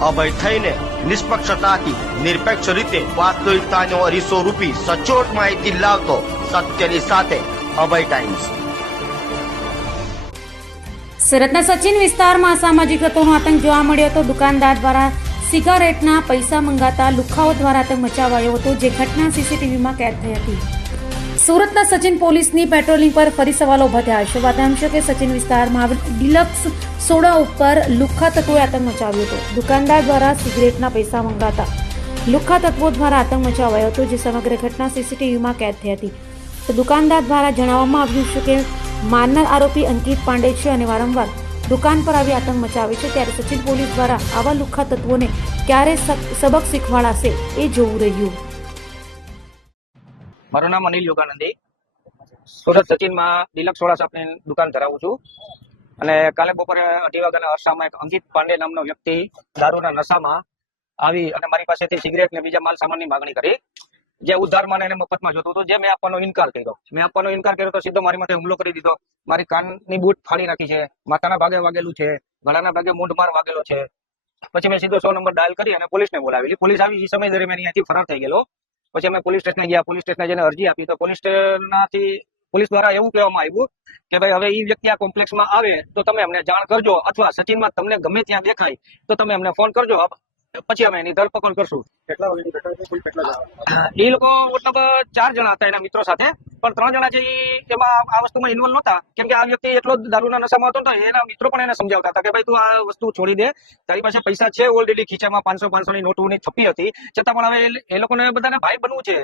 અભય થઈને નિષ્પક્ષતાથી, નિરપેક્ષ રીતે વાસ્તવિકતાનો અરીસો રૂપી સચોટ માહિતી લાવતો સત્યની સાથે અભય ટાઈમ્સ સુરતના સચિન વિસ્તારમાં સામાજિક તત્વોનો આતંક જોવા મળ્યો હતો. દુકાનદાર દ્વારા સિગારેટના પૈસા મંગાતા લુખાઓ દ્વારા આતંક મચાવાયો હતો, જે ઘટના સીસીટીવીમાં કેદ થઈ હતી. સુરતના સચિન પોલીસની પેટ્રોલિંગ પર ફરી સવાલો ઊભા થયા. છે વાતાંશો કે સચિન વિસ્તારમાં આવેલ ડિલક્સ સોડા ઉપર લુખ્ખા તત્વોએ આતંક મચાવ્યો હતો. દુકાનદાર દ્વારા સિગરેટના પૈસા મંગાતા લુખ્ખા તત્વો દ્વારા આતંક મચાવાયો હતો, જે સમગ્ર ઘટના સીસીટીવીમાં કેદ થઈ હતી. તો દુકાનદાર દ્વારા જણાવવામાં આવ્યું છે કે મારનાર આરોપી અંકિત પાંડે છે અને વારંવાર દુકાન પર આવી આતંક મચાવે છે. ત્યારે સચિન પોલીસ દ્વારા આવા લુખ્ખા તત્વોને ક્યારે સબક શીખવાડાશે એ જોવું રહ્યું. મારું નામ અનિલ યોગાનંદી. સુરત સચિનમાં ડિલક્સ સોડા સાપની દુકાન ધરાવું છું. અને કાલે બપોરે અઢી વાગ્યાના અરસામાં એક અંકિત પાંડે નામનો વ્યક્તિ દારૂના નશામાં આવી અને મારી પાસેથી સિગરેટ ને બીજા માલ સામાનની માગણી કરી. જે ઉદ્ધાર ને એને મફતમાં જોતું હતું, જે મેં આપવાનો ઇનકાર કર્યો. મેં આપવાનો ઇનકાર કર્યો તો સીધો મારી માથે હુમલો કરી દીધો. મારી કાનની બૂટ ફાડી નાખી છે, માથાના ભાગે વાગેલું છે, ગળાના ભાગે મૂંઢમાર વાગેલો છે. પછી મેં સીધો સો નંબર ડાયલ કરી અને પોલીસને બોલાવેલી. પોલીસ આવી એ સમય દરમિયાન અહીંયાથી ફરાર થઈ ગયેલો. પછી અમે પોલીસ સ્ટેશને ગયા પોલીસ સ્ટેશને જઈને અરજી આપી. તો પોલીસ સ્ટેશનથી પોલીસ દ્વારા એવું કહેવામાં આવ્યું કે ભાઈ હવે એ વ્યક્તિ આ કોમ્પ્લેક્સમાં આવે તો તમે અમને જાણ કરજો અથવા સચિનમાં તમને ગમે ત્યાં દેખાય તો તમે અમને ફોન કરજો. પછી અમે એની ધરપકડ કરશું. એ લોકો મતલબ ચાર જણા હતા એના મિત્રો સાથે. પણ ત્રણ જણા છે એમાં આ વસ્તુમાં ઇન્વોલ્વ નહોતા. કેમ કે આ વ્યક્તિ એટલો દારૂના નશામાં હતો તો એના મિત્રો પણ એને સમજાવતા હતા કે ભાઈ તું આ વસ્તુ છોડી દે, તારી પાસે પૈસા છે ઓલરેડી ખીચામાં પાંચસો પાંચસો ની નોટોની છપી હતી. છતાં પણ હવે એ લોકોને બધાને ભાઈ બનવું છે.